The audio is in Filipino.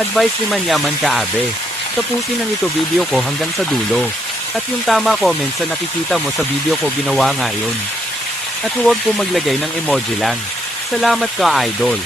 Advice ni Manyaman Kaabe. Tapusin ang ito video ko hanggang sa dulo. At yung tama comments sa nakikita mo sa video ko ginawa nga yun. At huwag po maglagay ng emoji lang. Salamat ka idol.